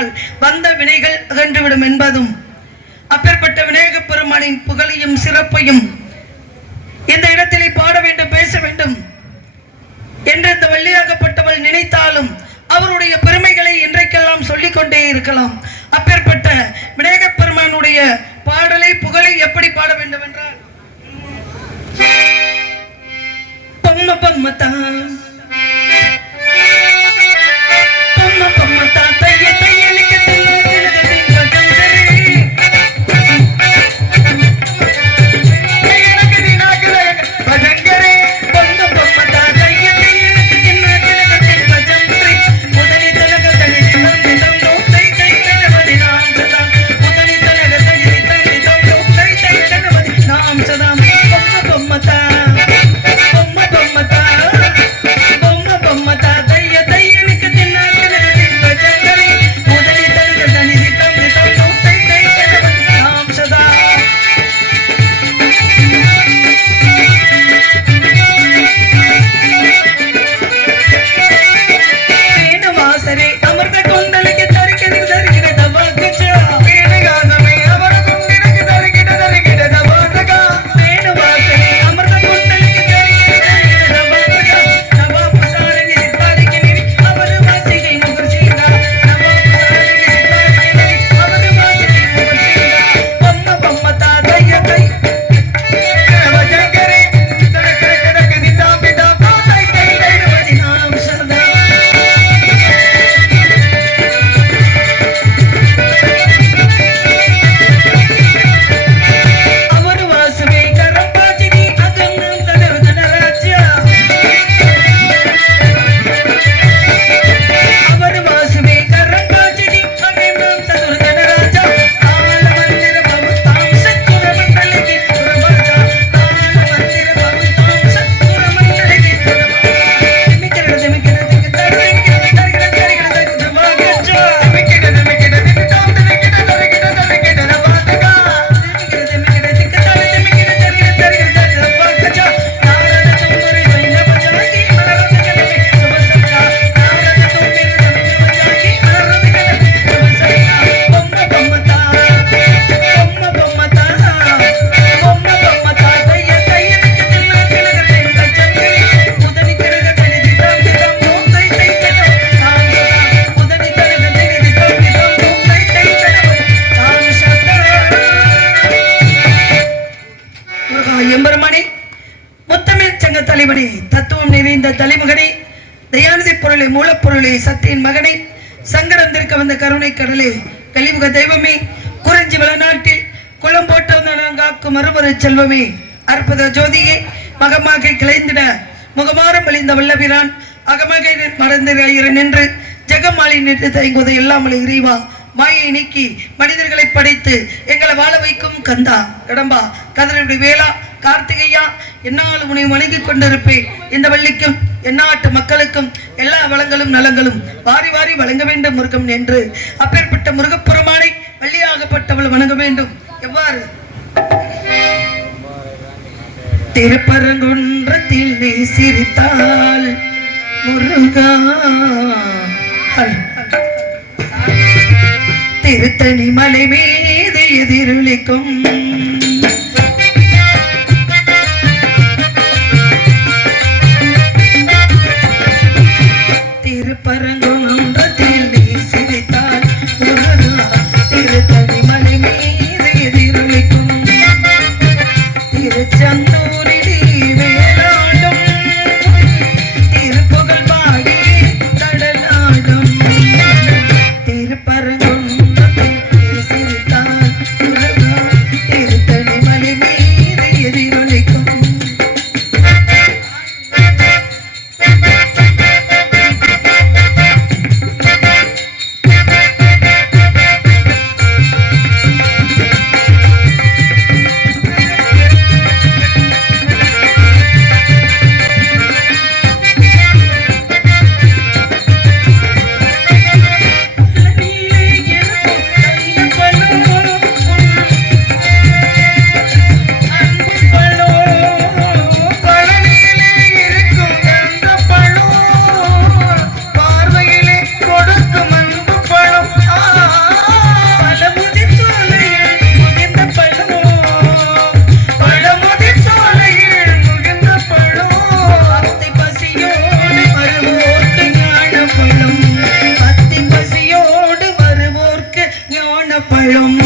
சொன்னால் வந்த வினைகள் அகன்றுவிடும் என்பதும் அப்பேற்பட்ட விநாயகப் பெருமானின் புகழையும் சிறப்பையும் இந்த இடத்திலே பாட வேண்டும், பேச வேண்டும் என்று இந்த வள்ளியாகப்பட்டவள் நினைத்தாலும் அவருடைய பெருமைகளை இன்றைக்கெல்லாம் சொல்லிக் கொண்டே இருக்கலாம். அப்பேற்பட்ட விநாயகப் பெருமானுடைய பாடலை புகழை எப்படி பாட வேண்டும் என்றால் பொம்ம பொம்மத்தான் பொம்ம பொம்மத்தான் தைய தையலுக்கு மூலப்பொருளே சத்தியின் மகனே சங்கடம் தீர்க்க வந்த கருணை கடலே கலிமுக தெய்வமே குறிஞ்சி வளநாட்டில் குளம் போட்டவங்காக்கும் மறுமறு செல்வமே அற்புத ஜோதியே மகமாக கிளைந்திட முகமாறம் வழிந்த வல்லபிரான் அகமகை மறந்திர நின்று ஜெகமாலி நின்று தயங்குவதை எல்லாமலை இறைவா மாயை நீக்கி மனிதர்களை படைத்து எங்களை வாழ வைக்கும் கந்தா கடம்பா கதிரடி வேளா கார்த்திகையா என்னால் உன்னை வணங்கிக் கொண்டிருப்பேன். இந்த வள்ளிக்கும் எந்நாட்டு மக்களுக்கும் எல்லா வளங்களும் நலங்களும் வாரி வாரி வழங்க வேண்டும் முருகம் என்று அப்பேற்பட்ட முருகப்பெருமானை வள்ளியாகப்பட்டவள் வணங்க வேண்டும். எவ்வாறு? திருப்பரங்குன்றத்தில் நீ சிரித்தால் முருகா, திருத்தணி மலை மீது எதிரொலிக்கும் திருப்பரங்குன்றத்தில் நீ சிரித்தால் முருகா, திருத்தணி மலை மீது எதிரொலிக்கும் திருச்செந்தூரில் வேலாடும் திருப்புகழ் பாடி கடலாடும் திருப்பரங்குன்றத்தில் நீ சிரித்தால் முருகா, திருத்தணி மலை மீது எதிரொலிக்கும். பழம்